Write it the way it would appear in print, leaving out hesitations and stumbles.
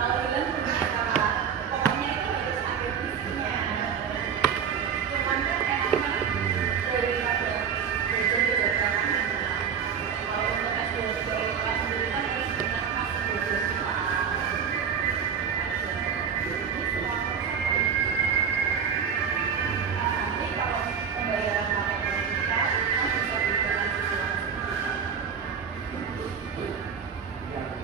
Kalau bilang sama pokoknya itu harus ada visinya. Cuman kan emang daripada belajar kalau untuk S2 kelas sendiri kan harus punya pas 12 juta. Jadi semua nanti kalau pembayaran pakai pendidikan kan bisa dihitung cicilan.